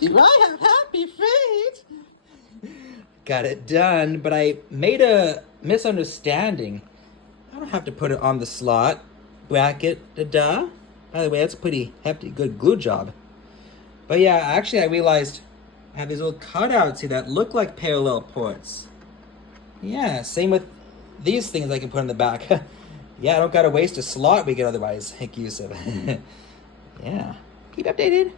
Do I have happy feet? Got it done, but I made a misunderstanding. I don't have to put it on the slot. Bracket, da-da. By the way, that's a pretty hefty, good glue job. But yeah, actually I realized I have these little cutouts here that look like parallel ports. Yeah, same with these things I can put in the back. Yeah, I don't gotta waste a slot we could otherwise make use of. Yeah, keep updated.